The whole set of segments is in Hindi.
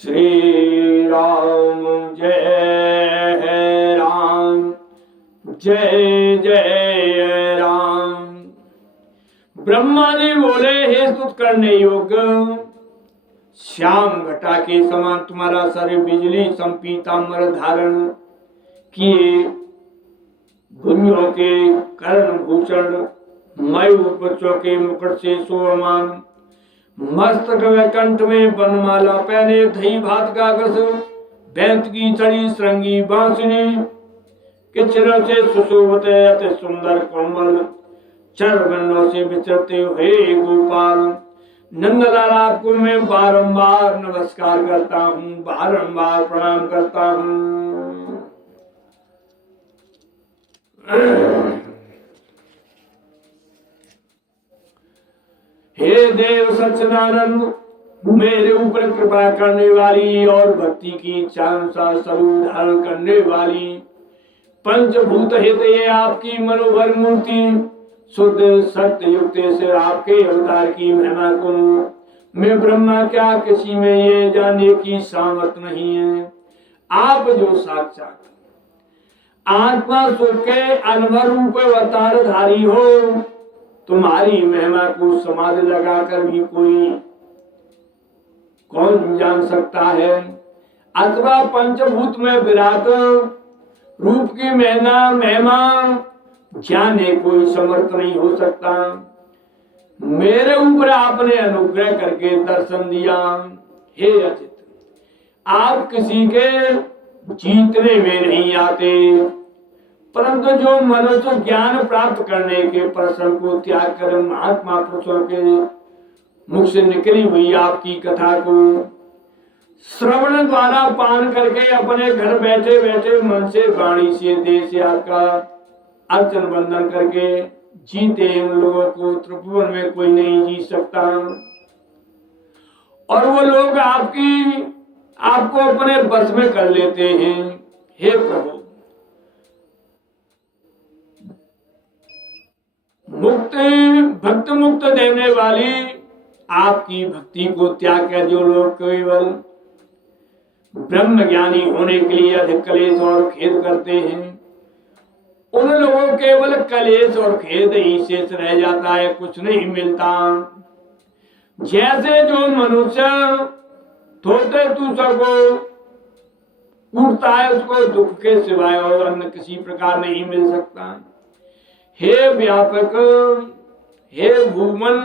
श्री राम जय राम, जय जय राम। ब्रह्मा जी बोले, हे स्तुत करने योग्य, श्याम घटा के समान तुम्हारा शरीर बिजली संपीताम्बर धारण किए, भुजों के कर्ण भूषण, मयूर पुच्छों के मुकुट से शोभमान, मस्तक में कंठ में बनमाला पहने, दही भात का ग्रस, बैंत की छड़ी, श्रृंगी बांसुरी के चिरों से सुशोभित अति सुंदर कोमल चरणों से विचरते हुए गोपाल नंदलाल, आपको मैं बारंबार नमस्कार करता हूँ, बारंबार प्रणाम करता हूँ। हे देव सच्चिदानंद, मेरे ऊपर कृपा करने वाली और भक्ति की इच्छा अनुसार स्वरूप धारण करने वाली पंचभूत हित ये आपकी मनोहर मूर्ति, शुद्ध सत्य युक्त से आपके अवतार की महिमा को मैं ब्रह्मा क्या किसी में ये जानने की सामर्थ नहीं है। आप जो साक्षात आत्मा सुख के अनवर रूप अवतार धारी हो, तुम्हारी महिमा को समाधि लगाकर भी कोई कौन जान सकता है, अथवा पंचभूत में विराट रूप की महिमा जाने कोई समर्थ नहीं हो सकता। मेरे ऊपर आपने अनुग्रह करके दर्शन दिया। हे अचित, आप किसी के जीतने में नहीं आते, परंतु जो मनुष्य ज्ञान प्राप्त करने के प्रश्न को त्याग कर महात्मा पुरुषों के मुख से निकली हुई आपकी कथा को श्रवण द्वारा पान करके अपने घर बैठे बैठे मन से वाणी से देह से आपका अर्चन बंदन करके जीते उन लोगों को त्रिभुवन में कोई नहीं जी सकता। और वो लोग आपको अपने बस में कर लेते हैं। हे प्रभु, भक्त मुक्त देने वाली आपकी भक्ति को त्याग कर जो लोग केवल ब्रह्म ज्ञानी होने के लिए अधिक कलेश और खेद करते हैं, उन लोगों केवल कलेश और खेद ही शेष रह जाता है, कुछ नहीं मिलता। जैसे जो मनुष्य थोड़े दूसरों को कूटता है, उसको दुख के सिवाय और अन्य किसी प्रकार नहीं मिल सकता। हे व्यापक, हे भूमन,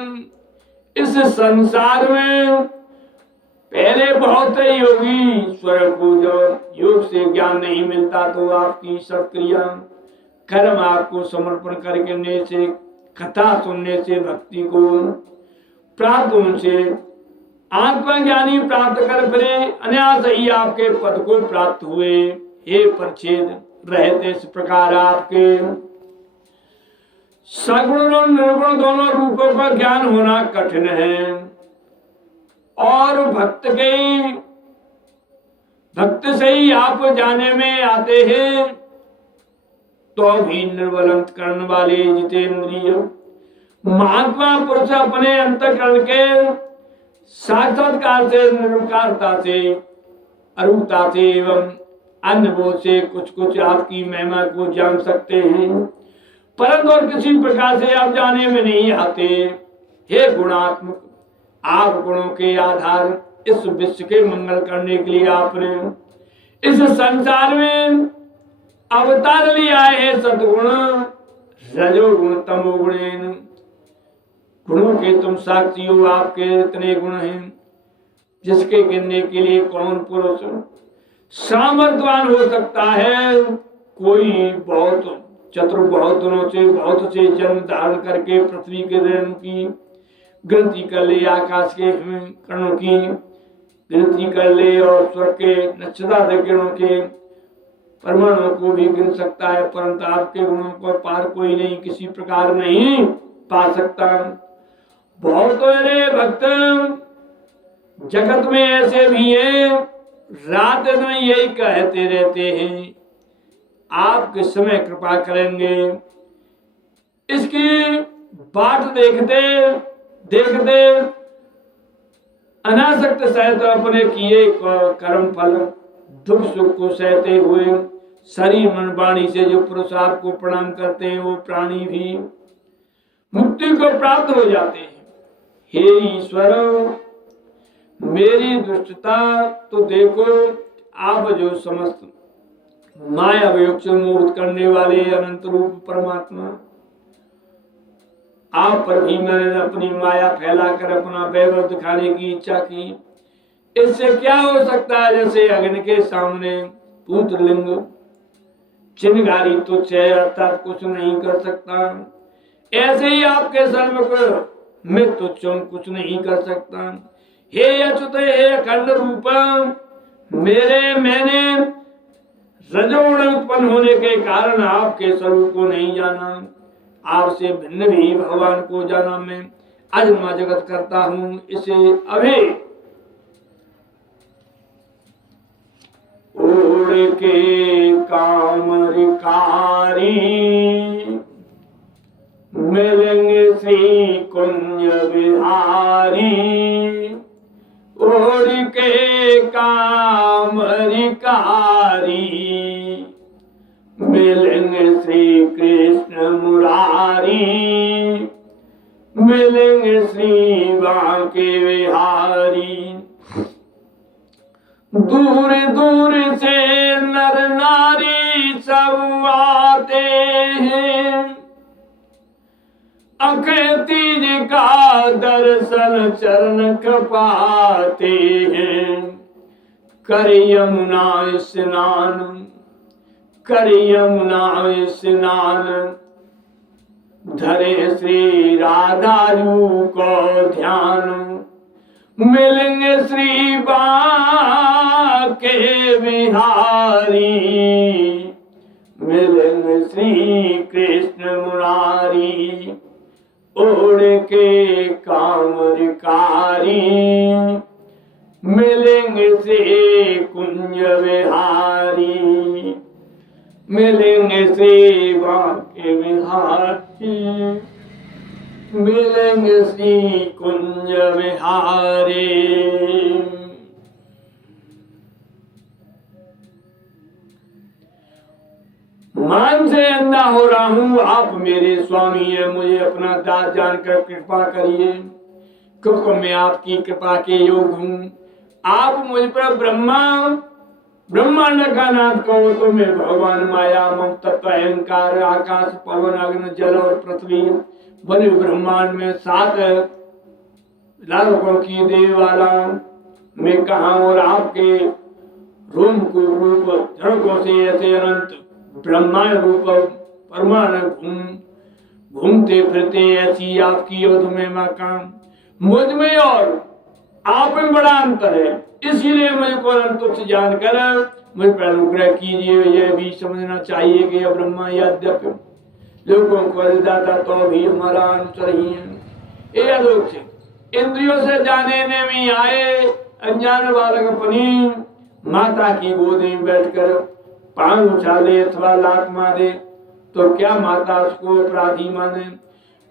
इस संसार में पहले बहुत योगी ईश्वर को जो योग से ज्ञान नहीं मिलता, तो आपकी सब क्रिया कर्म आपको समर्पण करने से, कथा सुनने से, भक्ति को प्राप्त उनसे आत्मज्ञानी प्राप्त कर फिरे अनायास ही आपके पद को प्राप्त हुए। हे परछेद रहते इस प्रकार आपके सगुण और निर्गुण दोनों रूपों का ज्ञान होना कठिन है, और भक्त से ही आप जाने में आते हैं, तो भी निर्बल करने वाले जितेंद्रिय महात्मा पुरुष अपने अंतःकरण के साक्षात्कार से, निरुकारता से, अरूपता से एवं अन्य बोध से कुछ कुछ आपकी महिमा को जान सकते हैं, परंतु और किसी प्रकार से आप जाने में नहीं आते। हे गुणात्मक, आप गुणों के आधार इस विश्व के मंगल करने के लिए आपने इस संसार में अवतार लिया है। सदगुण रजोगुण तमोगुण गुणों के तुम साक्षी हो, आपके इतने गुण हैं जिसके गिनने के लिए कौन पुरुष सामर्थ्यवान हो सकता है। कोई बहुत चतुर बहुत दिनों से बहुत से जन्म धारण करके पृथ्वी के रेणु की गिनती कर ले, आकाश के कणों की गिनती कर ले, और स्वर्ग के नक्षत्रादि किरणों के परमाणुओं को भी गिन सकता है, परंतु आपके गुणों को पार कोई नहीं, किसी प्रकार नहीं पा सकता। बहुत अरे भक्त जगत में ऐसे भी हैं, रात दिन यही कहते रहते हैं आप किस समय कृपा करेंगे। इसकी बाट देखते देखते अनासक्त सहत अपने किए कर्म फल, दुख सुख को सहते हुए शरीर मन वाणी से जो पुरुष आपको प्रणाम करते हैं वो प्राणी भी मुक्ति को प्राप्त हो जाते हैं। हे ईश्वर, मेरी दुष्टता तो देखो, आप जो समस्त माया वियोग से मोहित करने वाले अनंत रूप परमात्मा, आप पर भी मैंने अपनी माया फैलाकर अपना वैभव दिखाने की इच्छा की। इससे क्या हो सकता है? जैसे अग्नि के सामने पुत्रलिंग चिन्हगारी तुच्छ है, अर्थात कुछ नहीं कर सकता, ऐसे ही आपके सर्व मैं तुच्छ हूं, कुछ नहीं कर सकता। हे अच्युत, हे अखंड रूप, मैंने रजोगुण उत्पन्न होने के कारण आपके स्वरूप को नहीं जाना, आपसे भिन्न भी भगवान को जाना। मैं अजन्मा जगत करता हूं, इसे अभी ओढ़ के कामरिकारी मिलेंगे श्री कुंज बिहारी। ओढ़ के कामरिकारी मिलेंगे श्री कृष्ण मुरारी, मिलेंगे श्री बांके बिहारी। दूर दूर से नर नारी सब आते हैं, अखतीज का दर्शन चरण कपाते हैं। कर यमुना स्नान, कर यमुना स्नान, धरे श्री राधारू को ध्यान। मिलेंगे श्री बांके बिहारी, मिलेंगे श्री कृष्ण मुरारी। ओढ़ के कामरिकारी मिलेंगे श्री कुंज बिहारी, मिलेंगे श्री बांके बिहारी, मिलेंगे श्री कुंज बिहारी। मान से अंधा हो रहा हूं, आप मेरे स्वामी हैं, मुझे अपना दास जानकर कृपा करिए, क्योंकि मैं आपकी कृपा के योग हूं। आप मुझ पर ब्रह्मांड का नाथ कहो तो मैं भगवान माया मम तत्व अहंकार आकाश पवन अग्नि जल और पृथ्वी बने ब्रह्मांड में 7 लाखों की देव वाला मैं कहा, और आपके रूप को रूप धड़कों से ऐसे अनंत ब्रह्मांड रूप परमाणु घूमते फिरते ऐसी आपकी योद्ध में मकाम। मुझ में और आप में बड़ा अंतर है, इसीलिए मुझको अनंत तुच्छ जानकर मुझ पर अनुग्रह कीजिए। यह भी समझना चाहिए कि यह ब्रह्मा यद्यपि लोगों को दाता तो भी हमारा अनुचर ही है। ये लोग से इंद्रियों से जाने में आए अज्ञान बालक अपनी माता की गोद में बैठकर पांव उछाले अथवा लात मारे तो क्या माता उसको अपराधी माने?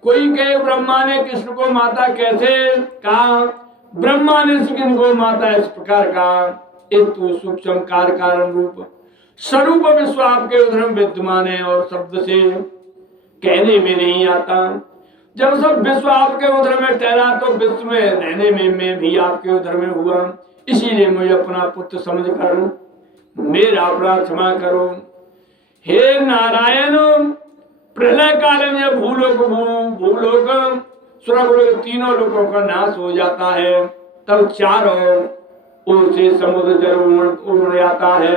कोई कहे ब्रह्मा ने कृष्ण को माता कैसे कहा, ब्रह्मा ने कृष्ण को माता इस प्रकार कहा, इतु सूक्ष्म कारण रूप स्वरूप विश्व आपके उधर विद्यमान है और शब्द से कहने में नहीं आता। जब सब विश्व आपके उधर में ठहरा तो विश्व में रहने में मैं भी आपके उधर में हुआ, इसीलिए मुझे अपना पुत्र समझ कर मेरा अपराध क्षमा करो। हे नारायण, प्रलय काल में भूलोक स्वर्ग तीनों लोगों का नाश हो जाता है, तब चारों ओर से समुद्र जल उमड़ जाता है।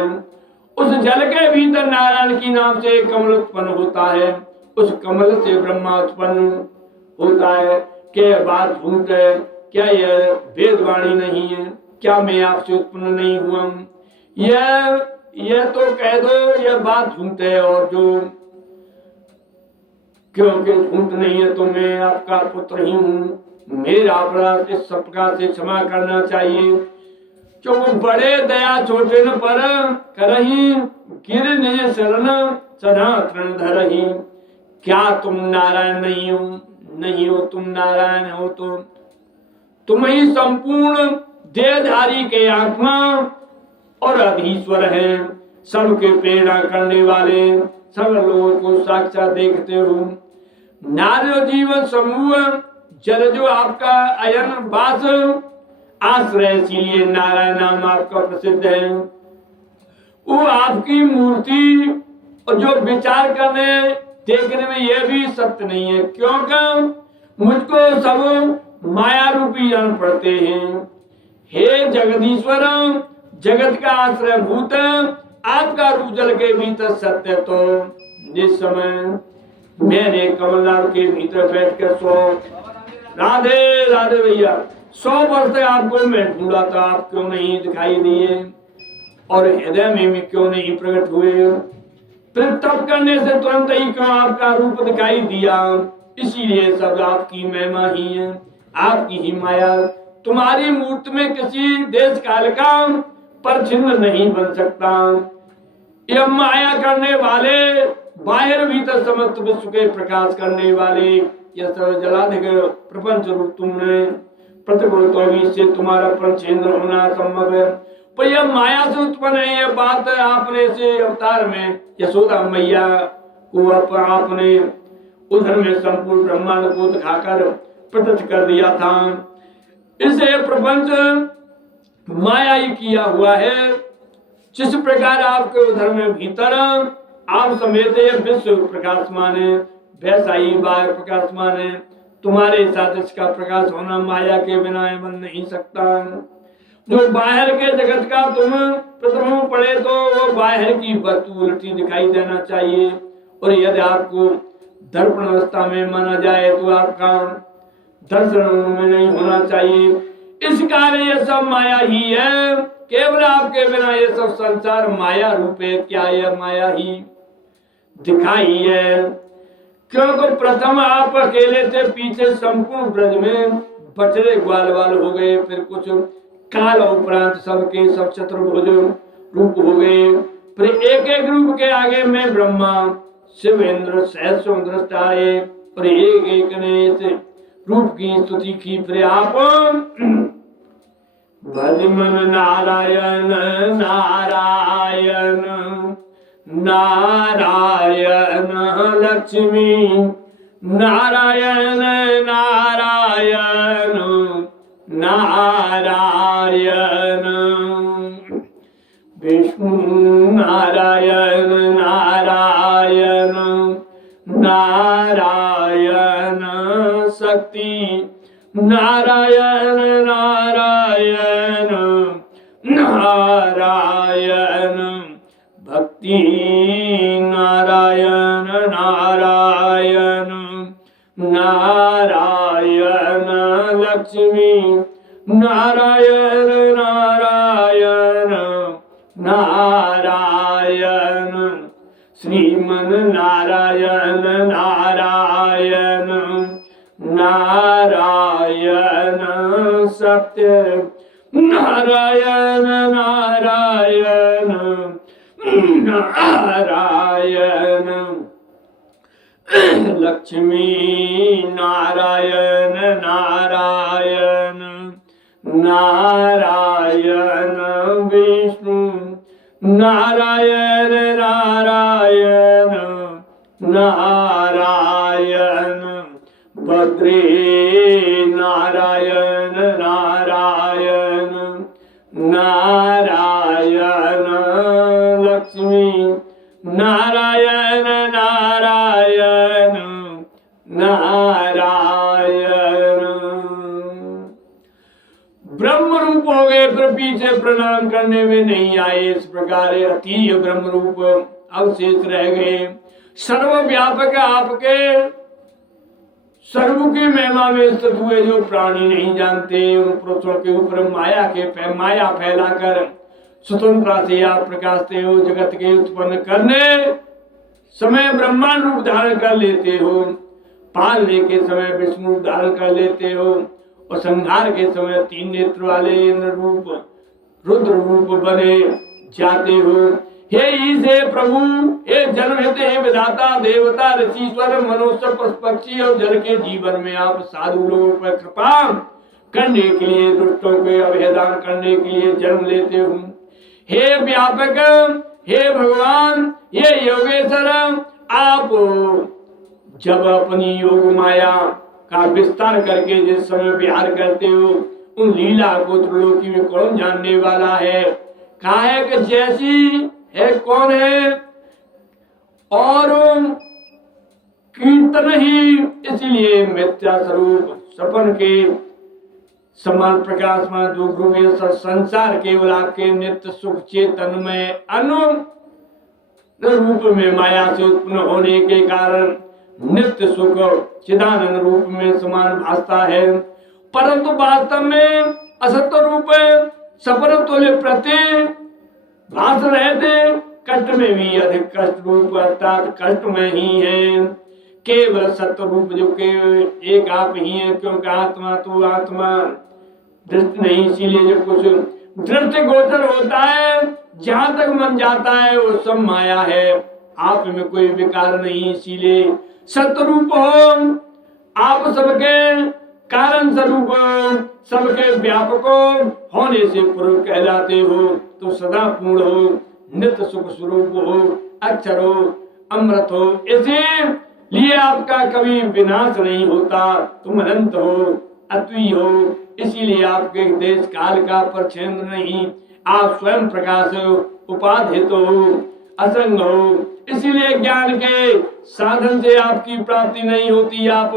उस जल के भीतर नारायण की नाम से कमल उत्पन्न होता है, उस कमल से ब्रह्मा उत्पन्न होता है। क्या बात झूठ है? क्या यह वेदवाणी नहीं है? क्या मैं आपसे उत्पन्न नहीं हुआ हूं? यह तो कह दो यह बात झूठ है, और जो क्योंकि झूठ नहीं है तो मैं आपका पुत्र ही हूँ। मेरा अपराध इस प्रकार से क्षमा करना चाहिए, क्योंकि बड़े दया छोटे न पर करही, गिर निज शरण सनातन धरही। क्या तुम नारायण नहीं हो? नहीं हो तुम नारायण हो तो तुम ही संपूर्ण देहधारी के आत्मा और अधीश्वर हैं, सबके प्रेरणा करने वाले, सब लोगों को साक्षात देखते हो। नारद जीवन समूह जल जो आपका अयन वास आश्रय, इसीलिए नारायण नाम आपका प्रसिद्ध है। वो आपकी मूर्ति और जो विचार करने देखने में यह भी सत्य नहीं है, क्योंकि मुझको सब माया रूपी जान पड़ते हैं। हे जगदीश्वर, जगत का आश्रय भूत आपका रूप जल के भीतर सत्य, तो जिस समय मैंने कमलनाथ के भीतर बैठकर 100 राधे राधे भैया 100 वर्ष तक आपको मैं ढूंढा था, आप क्यों नहीं दिखाई दिए और हृदय में क्यों नहीं प्रकट हुए? फिर तप करने से तुरंत ही क्यों आपका रूप दिखाई दिया? इसीलिए सब आपकी महिमा ही है, आपकी ही माया। तुम्हारी मूर्ति में किसी देश काल का परछिन्न नहीं बन सकता। यह माया करने वाले, बाहर भीतर समस्त विश्व के प्रकाश करने वाले, यह सब जलाधिक प्रपंच रूप तुमने प्रतिकूल, तो भी इससे तुम्हारा परछिन्न होना संभव है। पर यह माया से उत्पन्न है, यह बात आपने से अवतार में यशोदा मैया को आपने उधर में संपूर्ण ब्रह्मांड को दिखाकर प्रकट कर दिया था। इसे प्रपंच माया ही किया हुआ है। जिस प्रकार आपके उधर में भीतर आप समेत विश्व प्रकाशमान है, वैसा ही बाहर प्रकाशमान है। तुम्हारे साथ इसका प्रकाश होना माया के बिना बन नहीं सकता। जो बाहर के जगत का तुम प्रथम पढ़े तो वो बाहर की वस्तु उल्टी दिखाई देना चाहिए, और यदि आपको दर्पण अवस्था में माना जाए तो आपका दर्शन में नहीं होना चाहिए। इस कारण ये सब माया ही है, केवल आपके बिना ये सब संसार माया रूप है। क्या यह माया ही दिखाई है? क्योंकि प्रथम आप अकेले थे, पीछे संपूर्ण ब्रज में बछड़े ग्वाल वाल हो गए, फिर कुछ काल उपरांत सबके सब चतुर्भुज रूप हो गए। फिर एक एक रूप के आगे में ब्रह्मा शिव इंद्र सहस्र दृष्ट आए, और एक एक ने इस रूप की स्तुति की। फिर आप भजमन नारायण नारायण नारायण लक्ष्मी नारायण नारायण नारायण विष्णु नारायण नारायण नारायण शक्ति नारायण नारायण नारायण भक्ति नारायण नारायण नारायण लक्ष्मी नारायण नारायण नारायण श्रीमन नारायण नारायण नारायण सत्य नारायण नारायण नारायण लक्ष्मी नारायण नारायण नारायण विष्णु नारायण नारायण नारायण भद्रे नारायण नारायण नारायण लक्ष्मी नारायण नारायण नारायण ब्रह्म रूप हो गए, फिर पीछे प्रणाम करने में नहीं आए। इस प्रकार अतीय ब्रह्म रूप अवशेष रह गए। सर्वव्यापक आपके सर्व की महिमा में स्थित हुए जो प्राणी नहीं जानते, उन पुरुषों के ऊपर माया फैलाकर स्वतंत्रता से आप प्रकाशते हो। जगत के उत्पन्न करने समय ब्रह्मांड रूप धारण कर लेते हो, पालने के समय विष्णु रूप धारण कर लेते हो, और संहार के समय 3 नेत्र वाले इंद्र रूप रुद्र रूप बने जाते हो। हे ईशे प्रभु, हे जन्म हेते, हे विधाता, देवता, ऋषीश्वर, मनुष्य, पशु पक्षी और जल के जीवन में आप साधु लोगों पर कृपा करने के लिए, दुष्टों के अभेदान करने के लिए जन्म लेते हो। हे व्यापक, हे भगवान, ये योगेश्वर, आप जब अपनी योग माया का विस्तार करके जिस समय विहार करते हो, उन लीला को त्रिलोकी में कौन जानने वाला है। कहा है कि जैसी है कौन है, और कीर्तन ही इसलिए मिथ्या स्वरूप सपन के समान प्रकाशमान दुख रूप संसार केवल आपके नित्य सुख चेतन में अनु रूप में माया से उत्पन्न होने के कारण नित्य सुख चिदानंद रूप में समान भासता है, परंतु वास्तव में असत्य रूप सपन तुल्य प्रति भास रहे थे। कष्ट में भी अधिक कष्ट रूप अर्थात कष्ट में ही है। केवल सत्य रूप जो के एक आप ही है, क्योंकि आत्मा तो आत्मा दृष्ट नहीं, इसीलिए जब कुछ दृष्टि गोचर होता है, जहां तक मन जाता है वो सब माया है, आप में कोई विकार नहीं। इसीलिए सत्य रूप हो, आप सबके कारण स्वरूप, सबके व्यापक होने से पूर्व कहलाते हो, तो सदा पूर्ण हो, नित्य सुख स्वरूप हो, अक्षर हो, अमृत हो, इसीलिए आपका कभी विनाश नहीं होता, तुम अनंत हो, अद्वितीय हो, इसीलिए आपके देश काल का परछेद नहीं, आप स्वयं प्रकाश हो, उपाधित हो, असंग हो, इसीलिए ज्ञान के साधन से आपकी प्राप्ति नहीं होती, आप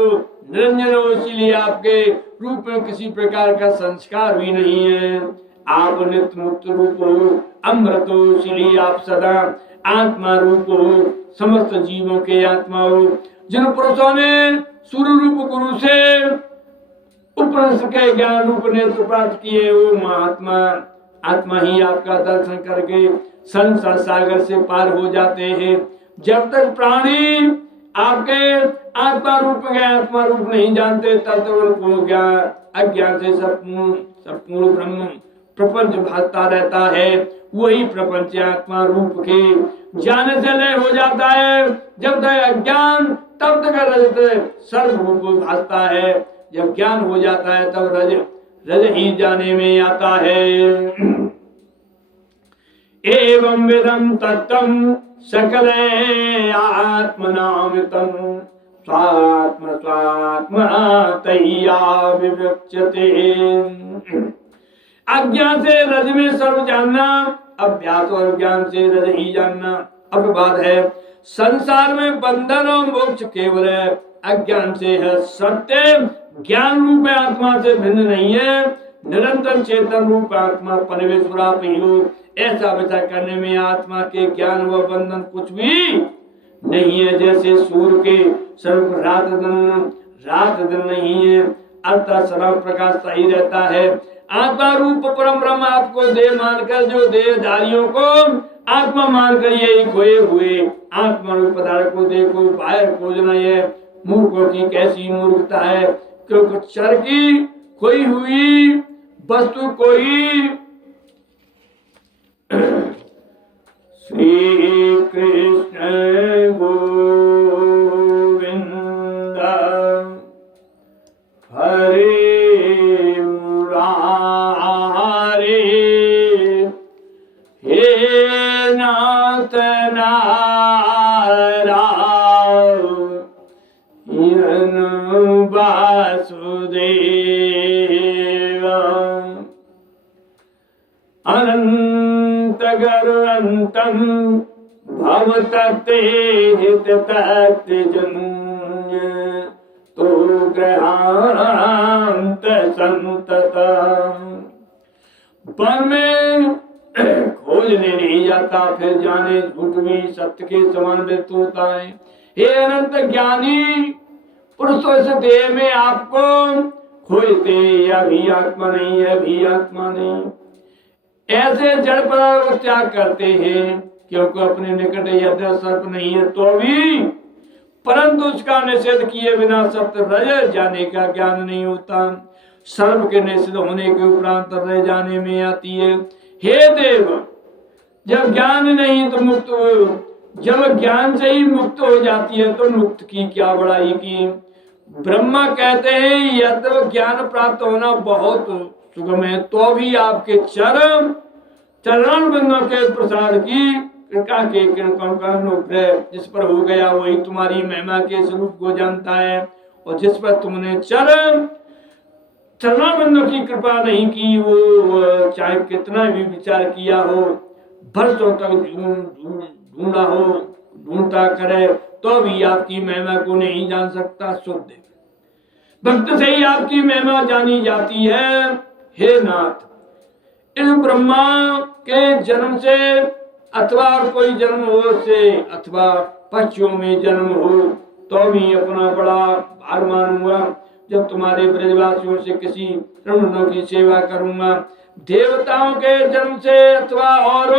निरंजन हो, इसीलिए आपके रूप में किसी प्रकार का संस्कार भी नहीं है। आप नित्य मुक्त रूप हो, अमृत हो, इसीलिए आप सदा आत्मा रूप हो, समस्त जीवों के आत्मा हो। जिन पुरुषों ने सूर्य रूप गुरु से उपनिषद के ज्ञान रूप नेत्र प्राप्त किए, वो महात्मा आत्मा ही आपका दर्शन करके संसार सागर से पार हो जाते हैं। जब तक प्राणी आपके आत्मा रूप आत्मा रूप नहीं जानते, तब तक उनको ज्ञान अज्ञान से सब पूर्ण ब्रह्म प्रपंच भासता रहता है। वही प्रपंच आत्मा रूप के जाने से लय हो जाता है। जब तक अज्ञान तब तक रजत सर्व रूप भासता है, जब ज्ञान हो जाता है तब रज ही जाने में आता है। एवं विदं तत्त्वं सकल आत्मनामृतं स्वात्म स्वात्म तय्या विवक्षते। अज्ञान से रज में सर्व जानना, अभ्यास और ज्ञान से रज ही जानना। अब बात है, संसार में बंधन और मोक्ष केवल है अज्ञान से है। सत्य ज्ञान रूप आत्मा से भिन्न नहीं है। निरंतर चेतन रूप आत्मा परमेश्वर आप ही हो। ऐसा विचार करने में आत्मा के ज्ञान व बंधन कुछ भी नहीं है। जैसे सूर्य के सर्व रात दिन नहीं है, अर्थात सदा प्रकाशता ही रहता है। आत्मा रूप परम ब्रह्म आपको देह मानकर, जो देहधारियों को आत्मा मानकर यही खोए हुए आत्मा रूप पदार्थ को देखो बाहर खोजना, यह मूर्खों की कैसी मूर्खता है। क्योंकि क्षर की खोई हुई वस्तु कोई श्री कृष्ण गोविंद हरे मुरारे, हे नाथ नारायण वासुदेव, अनंत गरुड़ंतं भवतते हित तत्जन्य तो ग्रहांत संतत। वन में खोजने नहीं जाता, फिर जाने झूठ भी सत्य के समान व्यक्त होता है। हे अनंत ज्ञानी पुरुषों, इस देह में आपको खोजते, यह भी आत्मा नहीं, यह भी आत्मा नहीं, ऐसे जड़ पदार्थ को त्याग करते हैं। क्योंकि अपने निकट यद्य सर्प नहीं है तो भी, परंतु उसका निषेध किए बिना सत्य रह जाने का ज्ञान नहीं होता। सर्प के निषेध होने के उपरांत रह जाने में आती है। हे देव, जब ज्ञान नहीं तो मुक्त हो, जब ज्ञान से ही मुक्त हो जाती है तो मुक्त की क्या बड़ाई की। ब्रह्मा कहते हैं यह तो ज्ञान प्राप्त होना बहुत सुगम है, तो भी आपके चरण बिंदों के प्रसाद की कृपा के किरणों का अनुग्रह जिस पर हो गया वही तुम्हारी महिमा के स्वरूप को जानता है, और जिस पर तुमने चरणाबिंदों की कृपा नहीं की वो चाहे कितना भी विचार किया हो, वर्षों तक ढूंढा हो, ढूंढता करे तो भी आपकी महिमा को नहीं जान सकता। शुद्ध भक्त से ही आपकी महिमा जानी जाती है। हे नाथ, इस ब्रह्मा के जन्म से अथवा कोई जन्म हो से अथवा पक्षियों में जन्म हो तो भी अपना बड़ा भार मानूंगा जब तुम्हारे ब्रजवासियों से किसी ब्राह्मणों की सेवा करूंगा। देवताओं के जन्म से अथवा और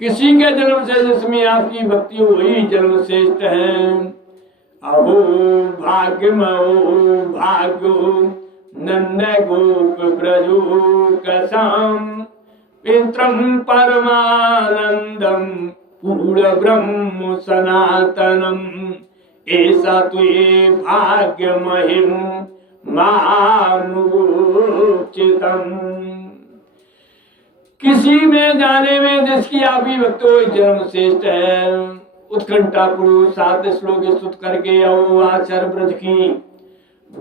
किसी के जन्म से जिसमें आपकी भक्ति वही जन्म श्रेष्ठ है। अहो भाग्य नंद गोप ब्रजो कसाम पित्रम परमानंदम पूर्ण ब्रह्म सनातनम ऐसा तुए भाग्य महिम मानुचितम। किसी में जाने में जिसकी आप ही भक्त हो जन्म श्रेष्ठ है। उत्कंठा पुरुष 7 श्लोक स्तुत करके आचार्य ब्रज की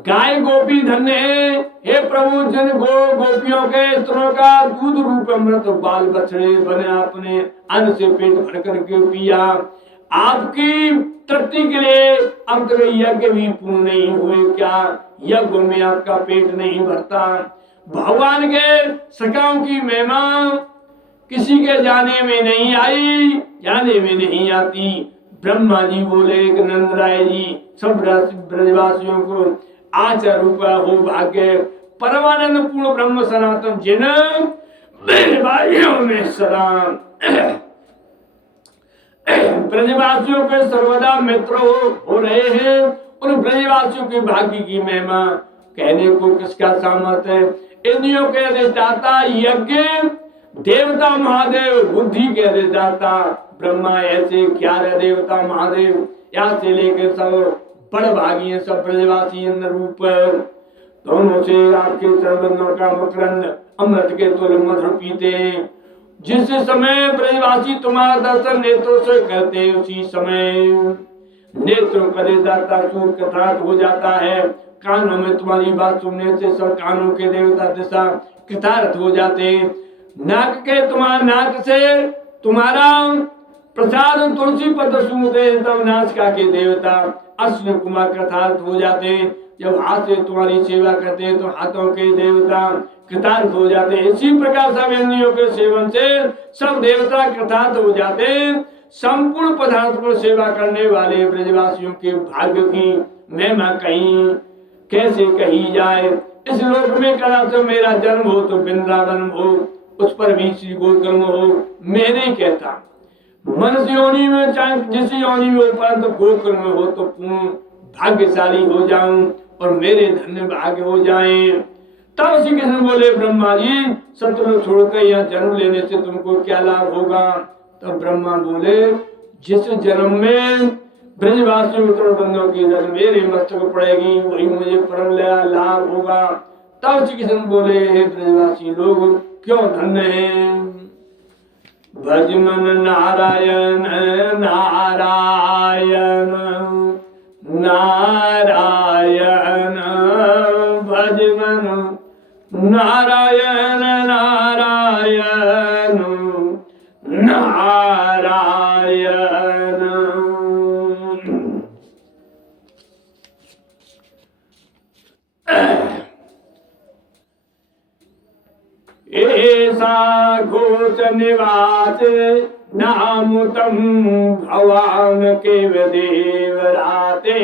गाय गोपी धन्य है। हे प्रभु, जिन गोपियों के स्तनों का दूध रूप अमृत बाल बछड़े बने आपने अन्न से पेट भर करके पिया। आपकी तृप्ति के लिए अब तक यज्ञ भी पूर्ण नहीं हुए क्या? यज्ञ में आपका पेट नहीं भरता। भगवान के सखाओं की महिमा किसी के जाने में नहीं आई, जाने में नहीं आती। ब्रह्मा जी बोले कि नंद राय जी सब ब्रजवासियों को आचार रूपा हो भाग्य परमानंद पूर्ण ब्रह्म सनातन जिन ब्रजवासियों में सलाम। ब्रजवासियों के सर्वदा मित्र हो रहे हैं। उन ब्रजवासियों के भाग्य की महिमा कहने को किसका सामर्थ्य है? इंद्रियों के अधिष्ठाता यज्ञ देवता महादेव, बुद्धि के अधिष्ठाता ब्रह्मा, ऐसे 11 देवता महादेव यहाँ से लेकर सब बड़ भागी हैं, सब ब्रजवासी रूप दोनों से आपके चरणों का मकरंद अमृत के तुल्य मधुर पीते हैं। जिस समय ब्रजवासी तुम्हारा दर्शन नेत्रों से करते उसी समय नेत्रों का दाता सूर कृतार्थ हो जाता है। कानों में तुम्हारी बात सुनने से सब कानों के देवता दिशा कृतार्थ हो जाते हैं। नाक से तुम्हारा प्रसाद तुलसी पत्र सूंघते तब नासिका के देवता अश्विनी कुमार कृतार्थ हो जाते हैं। जब हाथ से तुम्हारी सेवा करते हैं तो हाथों के देवता कृतार्थ हो जाते हैं। इसी प्रकार सब इंद्रियों के सेवन से सब देवता कृतार्थ हो जाते हैं। संपूर्ण पदार्थ को सेवा करने वाले ब्रजवासियों के भाग्य की महिमा कहीं कैसे कही जाए। इस लोक में कदा तो मेरा जन्म हो तो वृंदावन हो, उस पर भी श्री गोकुल हो। मैं नहीं कहता मनुष्य योनि में चाहे जिस योनि में हो, परंतु गोकुल में हो तो पूर्ण भाग्यशाली हो जाऊं और मेरे धन्य भाग्य हो जाएं। तब श्री कृष्ण बोले ब्रह्मा जी, शत्रु छोड़कर यहाँ जन्म लेने से तुमको क्या लाभ होगा? तब ब्रह्मा बोले, जिस जन्म में ब्रजवासियों बंधुओं की रज मेरे मस्तक पड़ेगी वही मुझे परम लाभ होगा। तब श्री कृष्ण बोले, हे ब्रजवासी लोग क्यों धन्य हैं? भजमन नारायण नारायण नारायण भजमन नारायण नारायण नारायण। ऐसा घोष निवास नाम तम भगवान के देव राते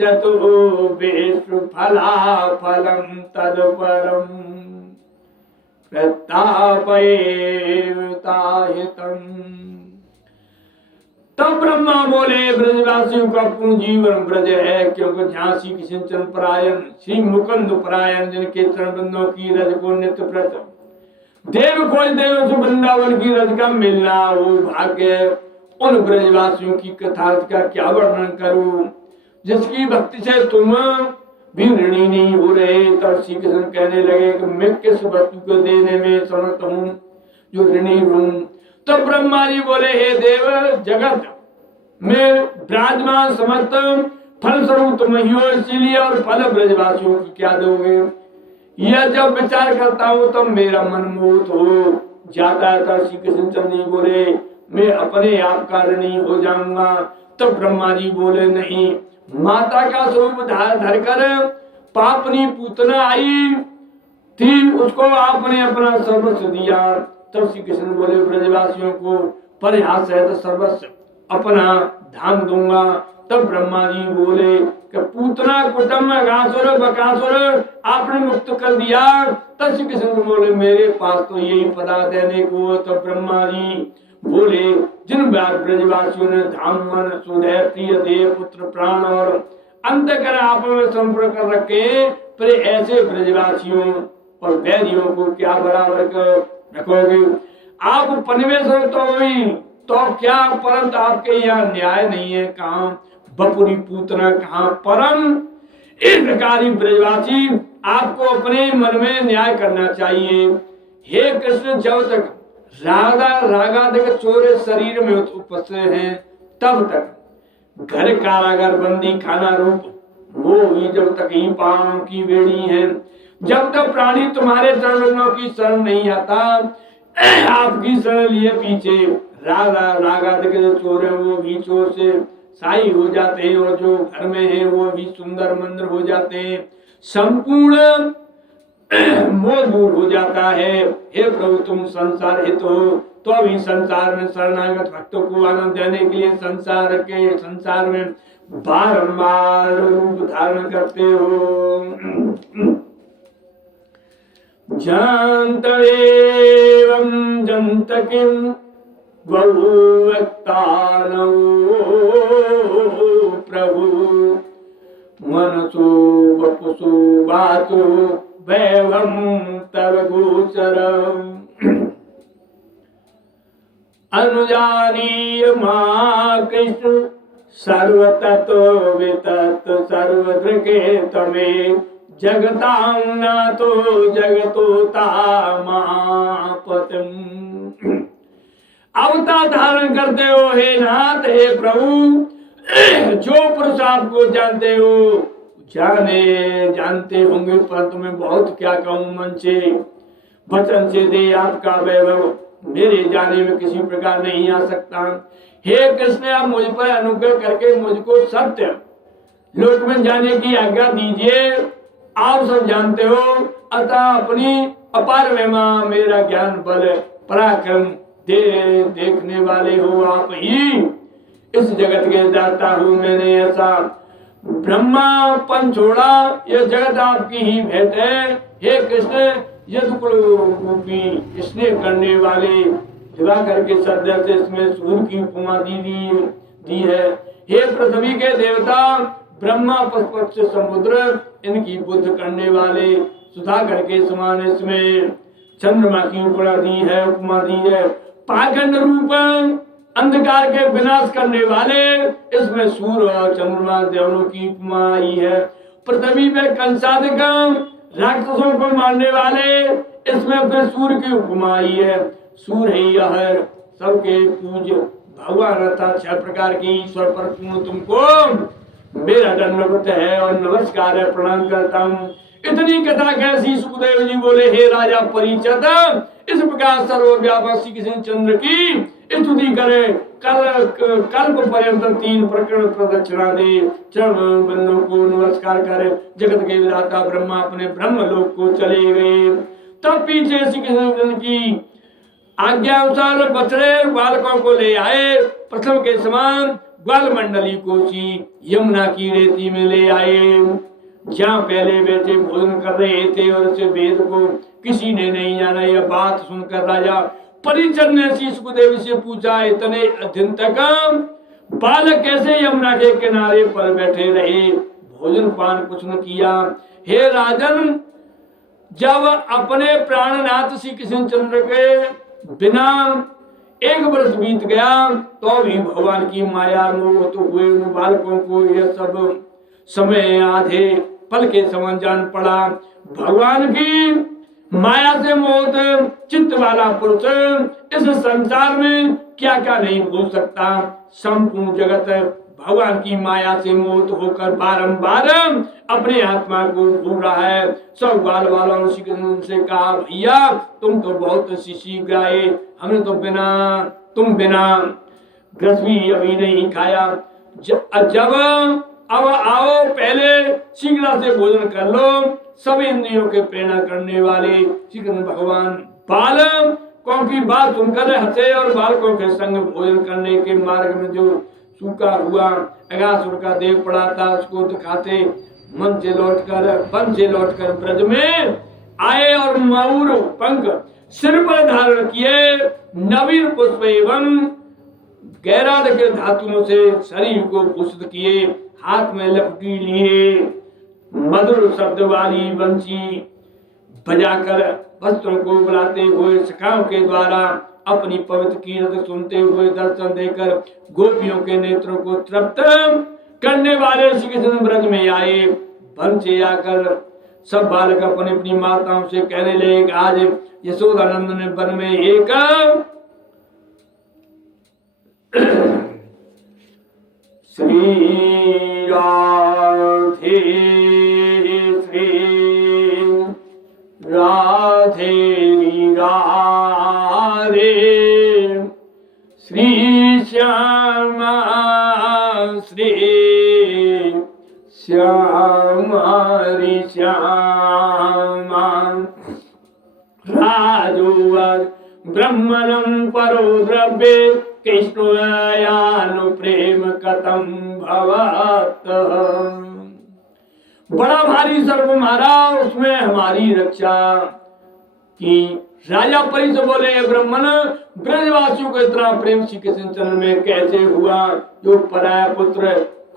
चतु विश्व फला फलम तदपरम प्रतापयताहितम। तब ब्रह्मा बोले, ब्रजवासियों का पूर्ण जीवन ब्रज है, क्योंकि झांसी किशन परायण श्री मुकुंद परायण जिनके चरण बंदों की रज को नित्य प्रत देव खोज देव से वृंदावन की रज का मिलना वो भाग्य उन ब्रजवासियों की कथा का क्या वर्णन करूं, जिसकी भक्ति से तुम भी ऋणी नहीं हो रहे। तब श्री कृष्ण कहने लगे कि मैं किस वस्तु को देने में समर्थ हूं जो ऋणी हूं। तो ब्रह्मा जी बोले, हे देव, जगत में विराजमान समर्थ फल स्वरूप तुम ही हो, इसीलिए और फल ब्रजवासियों को क्या दोगे। यह जब विचार करता हूं तब मेरा मन मोहित हो जाता है। तब श्री कृष्ण चंद्र जी बोले, मैं अपने आप का ऋणी हो जाऊंगा। तब ब्रह्मा जी बोले, नहीं, माता का स्वरूप धरकर पापनी पूतना आई थी, उसको आपने अपना सर्वस्व दिया। तब श्री कृष्ण बोले, ब्रजवासियों को परिहास सहित सर्वस्व अपना धाम दूंगा। तब ब्रह्मा जी बोले कि पूतना कुटुंब घासुर बकासुर आपने मुक्त कर दिया। तब श्री कृष्ण बोले, मेरे पास तो यही पदा देने को। तब ब्रह्मा जी बोले, जिन ब्रजवासियों ने धाम मन सुधय प्रिय देव पुत्र प्राण और अंत कर आप में संपर्क कर रखे, पर ऐसे ब्रजवासियों और वैरियों को क्या बराबर रखोगे। आप पनिवेश तो क्या, परंतु आपके यहाँ न्याय नहीं है। कहाँ बपुरी पूतना, कहाँ परम। इस प्रकार ब्रजवासी आपको अपने मन में न्याय करना चाहिए। हे कृष्ण, जब तक रागादिक चोर शरीर में उपस्थित हैं, तब तक घर कारागार बंदी खाना रूप वो ही जब तक ही पांव की बेड़ी है। जब तक प्राणी तुम्हारे चरणों की शरण नहीं आता, आपकी शरण लिए पीछे रागादिक जो चोर है वो भी चोर से साई हो जाते हैं, और जो घर में है वो भी सुंदर मंदिर हो जाते हैं। संपूर्ण मोह दूर हो जाता है। हे प्रभु, तुम संसार हित हो, तो अभी संसार में शरणागत भक्तों को आनंद देने के लिए संसार में बारंबार रूप धारण करते हो। जानत एवं जंत किम बहुवक्तानौ प्रभु मनसो वपुसो वाचो वैभवं तव गोचरम्। अनुजानीय मां कृष्ण सर्वतत्त्ववितत् सर्वदृके तमे जगतां नाथो जगतो तामापतिम्। अवतार धारण करते हो हे नाथ, हे प्रभु, जो पुरुष आपको जानते हो जानते होंगे, पर तुम्हें बहुत क्या कहूं मन से वचन से दे आपका वैभव मेरे जाने में किसी प्रकार नहीं आ सकता। हे कृष्ण, आप मुझ पर अनुग्रह करके मुझको सत्य लोक में जाने की आज्ञा दीजिए। आप सब जानते हो, अतः अपनी अपार महिमा मेरा ज्ञान बल पराक्रम देखने वाले हो आप ही इस जगत के दाता हूँ। मैंने ऐसा ब्रह्मापन छोड़ा, यह जगत आपकी ही भेंट है। हे कृष्ण, यदुकुल स्नेह करने वाले दिवाकर के सदस्य से इसमें सूर्य की उपमा दी है। हे पृथ्वी के देवता ब्रह्मा पक्ष समुद्र, इनकी बुद्ध करने वाले सुधाकर के समान इसमें चंद्रमा की उपमा दी है। पाखंड रूप अंधकार के विनाश करने वाले, इसमें सूर्य और चंद्रमा दोनों की उपमा आई है। पृथ्वी पे कंसाधिक राक्षसों को मारने वाले, इसमें फिर सूर्य की उपमा आई है। सूर्य ही यह सबके पूज्य भगवान अर्थात 6 प्रकार के ईश्वर पर पूर्ण तुमको मेरा दंडवत है और नमस्कार है, प्रणाम करता हूँ। इतनी कथा कैसी सुखदेव जी बोले, हे राजा परिचत, इस प्रकार सर्वव्यापक श्री कृष्ण चंद्र की स्तुति करे। कल्प पर्यंत 3 प्रकरण प्रदक्षिणा दे, चरण बंदों को नमस्कार करे। जगत के विधाता ब्रह्मा अपने ब्रह्म लोक को चले गए। तब पीछे श्री कृष्ण की आज्ञा अनुसार बछड़े बालकों को ले आए। प्रथम के समान ग्वाल मंडली को यमुना की रेती में ले आए, जहाँ पहले बैठे भोजन कर रहे थे, और उसे वेद को किसी ने नहीं जाना। यह बात सुनकर राजा परिचर ने सुखदेव से पूछा, इतने दिन तक बालक कैसे यमुना के किनारे पर बैठे रहे, भोजन पान कुछ न किया। हे राजन, जब अपने प्राणनाथ श्री कृष्ण चंद्र के बिना 1 वर्ष बीत गया तो भी भगवान की माया मोहित हुए उन बालकों को यह सब समय आधे पल के समान जान पड़ा। भगवान की माया से मोहित चित्त वाला पुरुष इस संसार में क्या क्या नहीं भूल सकता। संपूर्ण जगत भगवान की माया से मोहित होकर बारंबार अपने आत्मा को भूल रहा है। सब बाल वालों ने श्री कृष्ण से कहा, भैया तुम तो बहुत शीघ्र आए, हमने तो तुम बिना घृत भी अभी नहीं खाया। जब अब आओ पहले शीघ्र से भोजन कर लो। सब इंद्रियों के प्रेरणा करने वाले श्री कृष्ण भगवान बालकों की बात सुनकर हंसे और बालकों के संग भोजन करने के मार्ग में जो सूखा हुआ अगासुर का देव पड़ा था उसको दिखाते वन से लौटकर ब्रज में आए और मयूर पंख सिर पर धारण किए, नवीन पुष्प एवं गैराद के धातुओं से शरीर को भूषित किए, हाथ में लपटी लिए, मधुर शब्द वाली बंसी बजाकर वस्त्रों को बुलाते हुए सखाओं के द्वारा अपनी पवित्र कीर्तन सुनते हुए दर्शन देकर गोपियों के नेत्रों को तृप्त करने वाले श्री कृष्ण ब्रज में आए। वन से आकर सब बालक अपनी अपनी माताओं से कहने लगे कि आज यशोदानंद ने वन में एक श्री राधे राधे श्री श्यामा हरि श्यामा राजोवर ब्रह्मणं परो द्रव्ये कृष्णयानु प्रेम कथम भवत। बड़ा भारी सर्प मारा, उसमें हमारी रक्षा की। राजा परी से बोले, ब्राह्मण ब्रजवासियों को इतना प्रेम श्री कृष्ण चरण में कैसे हुआ? जो पराया पुत्र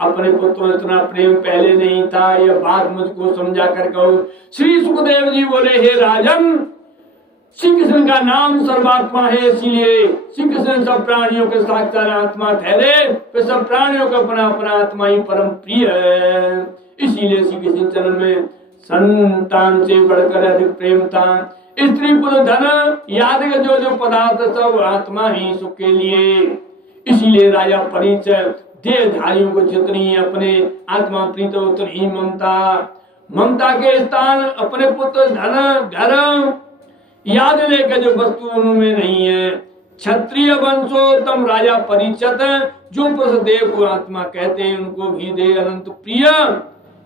अपने पुत्र इतना प्रेम पहले नहीं था, यह बात मुझको समझा कर कहो। श्री सुखदेव जी बोले, हे राजन, श्री कृष्ण का नाम सर्वात्मा है, इसीलिए श्री कृष्ण सब प्राणियों के साक्षात आत्मा ठहरे, फिर सब प्राणियों का अपना अपना आत्मा ही परम प्रिय है। इसीलिए श्री कृष्ण चरण में संतान से बढ़कर अधिक प्रेम था। स्त्री पुत्र धन याद के जो पदार्थ सब आत्मा ही सुख के लिए। इसीलिए राजा परिचय देहधारियों को जितनी अपने आत्मा प्रीत उतनी ही ममता के स्थान अपने पुत्र धन घर याद लेकर जो वस्तु उनमें नहीं है। क्षत्रिय वंशोत्तम राजा परिचित जो पुरुष देव को आत्मा कहते हैं उनको भी देह अनंत प्रिय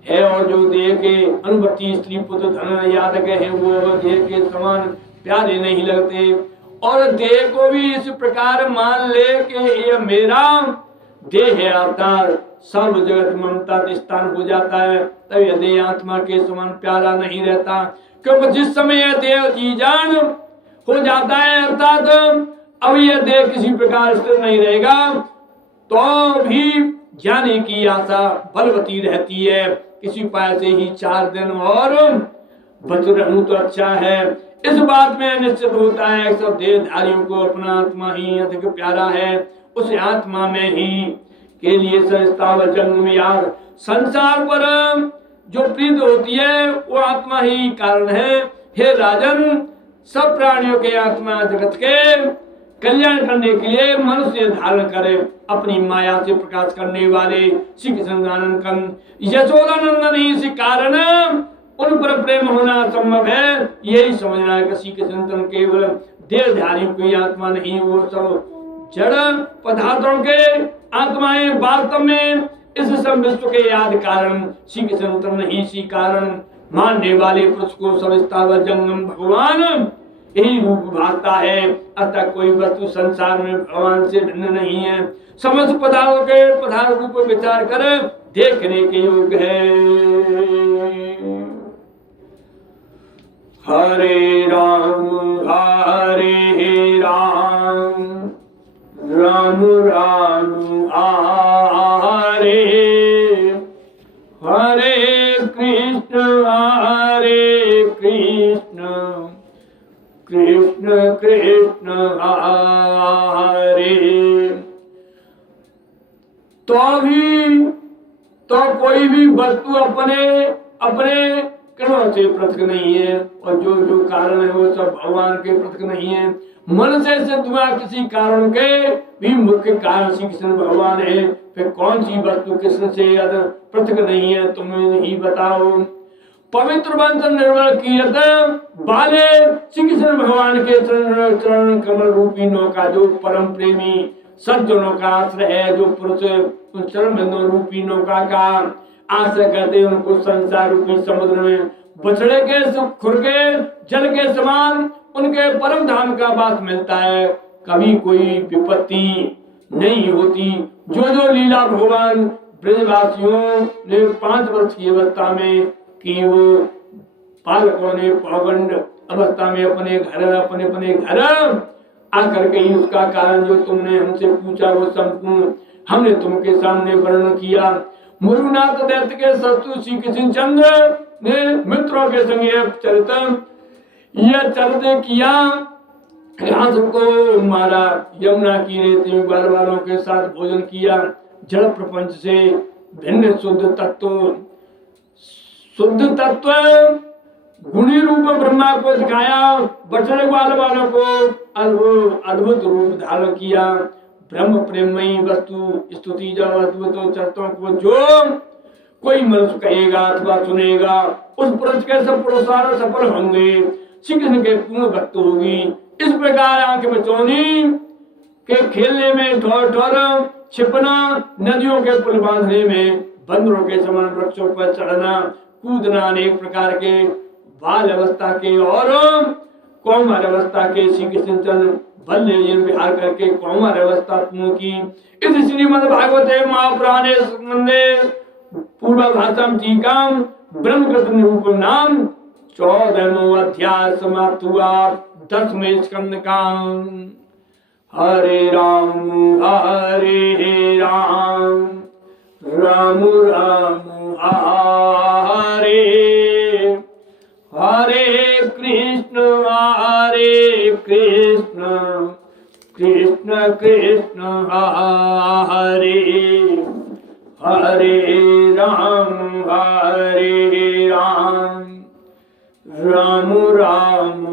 है, और जो देह के अनुवर्ती स्त्री पुत्र धन याद के हैं वो देह के समान प्यारे नहीं लगते। और देह को भी इस प्रकार मान ले कि यह मेरा देह है, अर्थात सर्व जगत ममता स्थान हो जाता है, तब यह देह आत्मा के समान प्यारा नहीं रहता। क्योंकि जिस समय यह देह जीजान हो जाता है, अर्थात अब यह देह किसी प्रकार स्थिर नहीं रहेगा, तो भी जाने की आशा बलवती रहती है। किसी उपाय से ही 4 दिन और बच रहूं तो अच्छा है। इस बात में निश्चित होता है सब देहधारियों को अपना आत्मा ही अधिक प्यारा है। उस आत्मा में ही के लिए संस्थावर जन्म याद संसार पर जो प्रीत होती है वो आत्मा ही कारण है। हे राजन, सब प्राणियों के आत्मा जगत के कल्याण करने के लिए मनुष्य धारण करे। अपनी माया से प्रकाश करने वाले श्री कृष्णानंद कंद यशोदानंदन ही इसी कारण उन पर प्रेम होना संभव है। यही समझना है कि श्री कृष्ण केवल देहधारियों की आत्मा नहीं, वो सब जड़ पदार्थों के आत्माएं वास्तव में इस सब विश्व के याद कारण श्री कृष्ण नहीं, इसी कारण मानने वाले पुरुष को समझता जंगम भगवान यही रूप भागता है। अतः कोई वस्तु संसार में भगवान से भिन्न नहीं है। समस्त पदार्थों के पदार्थ रूप विचार कर देखने के योग्य है। हरे राम राम राम हरे हरे कृष्ण कृष्ण कृष्ण हरे अपने कर्मों से पृथक नहीं है और जो जो कारण है वो सब भगवान के पृथक नहीं है। मन से सिद्ध हुआ किसी कारण के भी मुख्य कारण श्री कृष्ण भगवान है, फिर कौन सी वस्तु कृष्ण से पृथक नहीं है, तुम ही बताओ। पवित्र वंश निर्मल कीरत वाले श्री कृष्ण भगवान के चरण कमल रूपी नौका जो परम प्रेमी सज्जनों का आश्रय है, जो पुरुष उन चरण बिंदु रूपी नौका का आश्रय करते हैं, उनको संसार रूपी समुद्र में बछड़े के खुर के जल के समान उनके परम धाम का वास मिलता है। कभी कोई विपत्ति नहीं होती। जो जो लीला भगवान ब्रजवासियों ने 5 वर्ष की अवस्था में की, वो बालकों ने पौगंड अवस्था में अपने घर आकर के ही उसका कारण जो तुमने हमसे पूछा वो संपूर्ण हमने तुमके सामने वर्णन किया। मुरुनाथ दैत्य के शत्रु श्री कृष्ण चंद्र ने मित्रों के संग यह चरित्र किया। यहाँ सबको मारा, यमुना की रेत में बाल बालों के साथ भोजन किया, जड़ प्रपंच से भिन्न शुद्ध तत्व गुणी रूप ब्रह्मा को दिखाया, बछड़े बाल बालों को अद्भुत रूप धारण किया। ब्रह्म प्रेममयी वस्तु स्तुति जब अद्भुत चरित्रों को जो कोई मनुष्य कहेगा अथवा सुनेगा, उस पुरुष के सब पुरुषार्थ सफल होंगे, श्री कृष्ण के पूर्ण भक्त होगी। इस प्रकार आंख में चौनी के खेलने में ठोर ठोर छिपना, नदियों के पुल बांधने में, बंदरों के समान वृक्षों पर चढ़ना कूदना, अनेक प्रकार के बाल अवस्था के और कौमार अवस्था के श्री कृष्ण चंद्र बल्ले विहार करके कौमार अवस्था पूर्ण की। इस श्रीमद् भागवते महापुराणे स्कंदे पूर्व भाषा टीकाम ब्रह्मकृत निरूपण नाम 14वां अध्याय समाप्त हुआ। 10वें स्कंद का। हरे राम राम राम हरे हरे कृष्ण कृष्ण कृष्ण हरे हरे राम राम राम